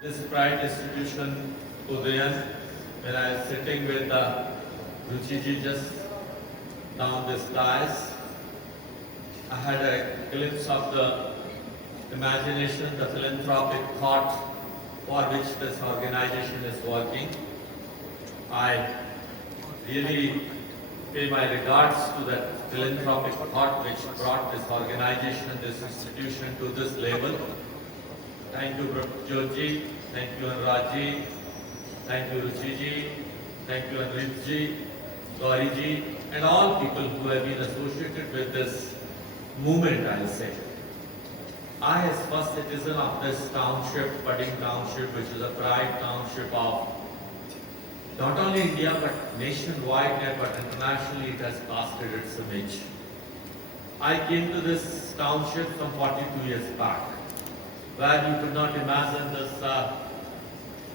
This pride institution, Udayan, when I was sitting with Ruchiji just down this dais, I had a glimpse of the imagination, the philanthropic thought for which this organization is working. I really pay my regards to that philanthropic thought which brought this organization, this institution to this level. Thank you, Jyoti. Thank you, Anurag. Thank you, Ruchiji. Thank you, Anritji, Gauriji, and all people who have been associated with this movement, I'll say. I, as first citizen of this township, Budding Township, which is a pride township of not only India, but nationwide, but internationally, it has casted its image. I came to this township some 42 years back, where you could not imagine this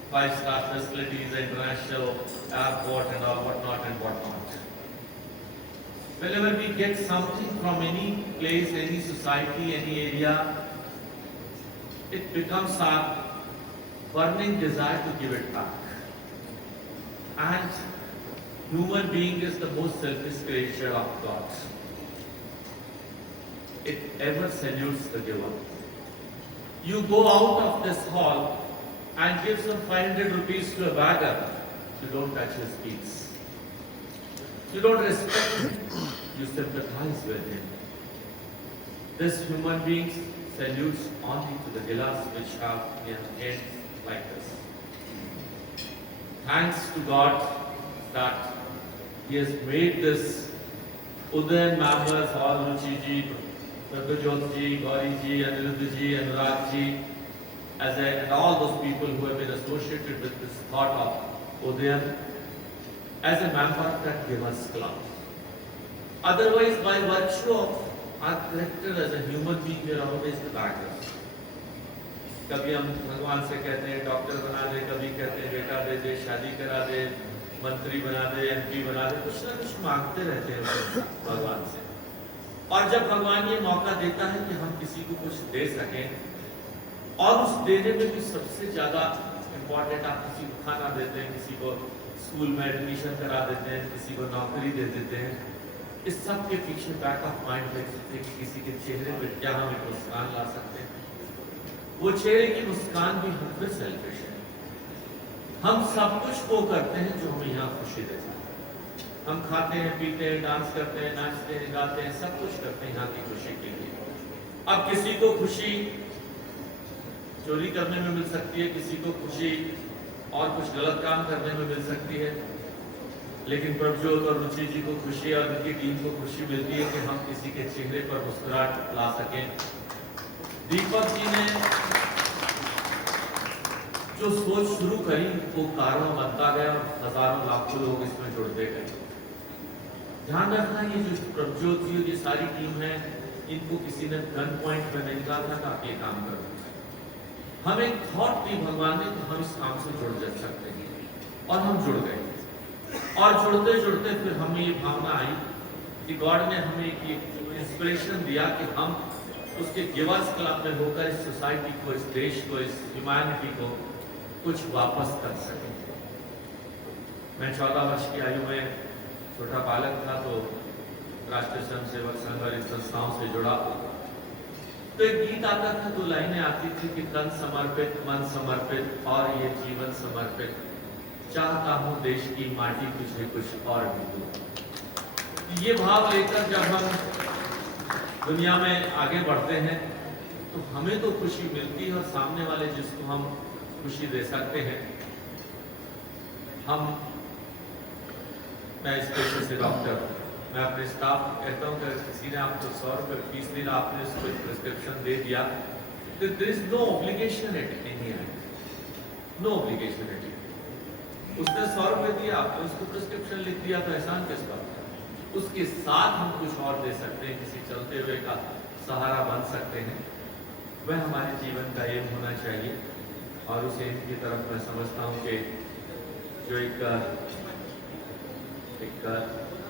five-star facilities, international airport and all whatnot and whatnot. Whenever we get something from any place, any society, any area, it becomes our burning desire to give it back. And human being is the most selfish creature of God. It ever salutes the giver. You go out of this hall and give some 500 rupees to a beggar, you don't touch his feet. You don't respect him, you sympathize with him. This human being salutes only to the gillas which have heads like this. Thanks to God that He has made this Udayan members, all Ruchiji, Pratyojotji, Gauriji, Aniruddhaji, Anuragji, and all those people who have been associated with this thought of Udayan as a member of that Givers Club. Otherwise, by virtue of our character as a human being, we are always the beggars. कभी हम भगवान से कहते हैं doctor बना दे, कभी कहते हैं बेटा दे दे, शादी करा दे, मंत्री बना दे, एमपी बना दे, कुछ ना कुछ मांगते रहते हैं भगवान से। और जब भगवान ये मौका देता है कि हम किसी को कुछ दे सकें, और उस देने में भी सबसे ज्यादा इम्पोर्टेंट, आप किसी को खाना देते हैं, किसी को स्कूल में एडमिशन करा देते हैं, किसी को नौकरी दे देते हैं, इस सब के पीछे बैक ऑफ माइंड में किसी के चेहरे पर क्या हम एक मुस्कान ला सकते हैं। वो चेहरे की मुस्कान भी हम पे सेल्फिश है। हम सब कुछ वो करते हैं जो हमें यहाँ खुशी देता है। हम खाते हैं, पीते हैं, डांस करते हैं, नाचते हैं, गाते हैं, सब कुछ करते हैं यहाँ की खुशी के लिए। अब किसी को खुशी चोरी करने में मिल सकती है, किसी को खुशी और कुछ गलत काम करने में मिल सकती है, लेकिन प्रभजोत और रुचि जी को खुशी और उनकी टीम को खुशी मिलती है कि हम किसी के चेहरे पर मुस्कुराहट ला सकें। दीपक जी ने जो सोच शुरू करी वो कारण बनता गया और हजारों लाखों लोग इसमें जुड़ते गए। ध्यान रखना, ये जो प्रभजोत जी और ये सारी टीम है, इनको किसी ने गन पॉइंट पर नहीं कहा था कि आप ये काम करो। हम एक थॉट दी भगवान ने तो हम इस काम से जुड़ जा सकते हैं, और हम जुड़ गए। और जुड़ते जुड़ते फिर हमें ये भावना आई कि गॉड ने हमें एक इंस्पिरेशन दिया कि हम उसके गिवर्स क्लब में होकर इस सोसाइटी को, इस देश को, इस ह्यूमैनिटी को कुछ वापस कर सकें। मैं 14 वर्ष की आयु में छोटा बालक था तो राष्ट्रीय स्वयं सेवक संघ और इन संस्थाओं से जुड़ा। तो एक गीत आता था, 2 लाइनें आती थी कि तन समर्पित, मन समर्पित और ये जीवन समर्पित, चाहता हूं देश की माटी तुझे कुछ और भी दूं। ये भाव लेकर जब हम दुनिया में आगे बढ़ते हैं तो हमें तो खुशी मिलती है और सामने वाले जिसको हम खुशी दे सकते हैं। मैं इस पेशे से डॉक्टर, मैं अपने स्टाफ कहता हूँ कि किसी ने आपको 100 रुपये फीस दी, आपने उसको प्रिस्क्रिप्शन दे दिया, तो there is no obligation at any end, no obligation at any. उसने 100 रुपये दिया, आपने उसको प्रिस्क्रिप्शन लिख दिया, तो एहसान किसका? उसके साथ हम कुछ और दे सकते हैं, किसी चलते हुए का सहारा बन सकते हैं। वह हमारे जीवन का एम होना चाहिए, और उस एम की तरफ मैं समझता हूँ कि जो एक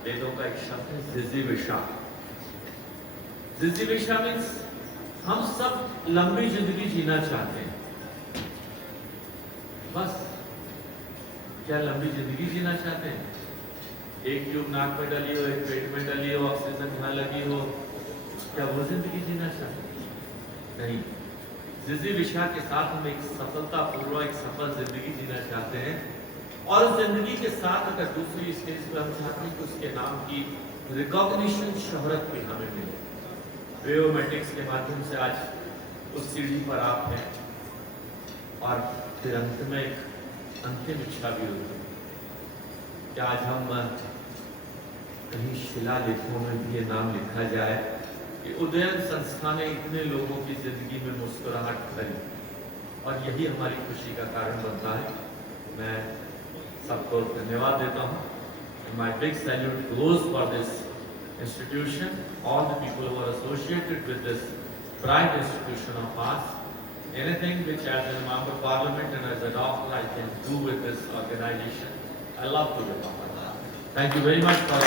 वेदों का एक शब्द है जिजीविषा। जिजीविषा मीन्स हम सब लंबी जिंदगी जीना चाहते हैं, बस क्या लंबी जिंदगी जीना चाहते हैं? एक ट्यूब नाक में डली हो, एक पेट में डली हो, ऑक्सीजन यहाँ लगी हो, क्या वो जिंदगी जीना चाहते हैं? नहीं। जिस विषय के साथ हम एक सफलतापूर्वक एक सफल जिंदगी जीना चाहते हैं, और उस जिंदगी के साथ अगर दूसरी स्टेज पर हम चाहते हैं कि उसके नाम की रिकॉग्निशन, शोहरत भी हमें मिले। वेवमेटिक्स के माध्यम से आज उस सीढ़ी पर आप हैं, और फिर अंत में एक अंतिम इच्छा भी होती है कि आज हम कहीं शिलालेखों में भी ये नाम लिखा जाए कि उदयन संस्था ने इतने लोगों की जिंदगी में मुस्कुराहट भरी, और यही हमारी खुशी का कारण बनता है। मैं सबको धन्यवाद देता हूँ। My big salute goes for this institution, all the people who are associated with this bright institution of ours. Anything which as a member of parliament and as a doctor I can do with this organization, I love to do it. Thank you very much for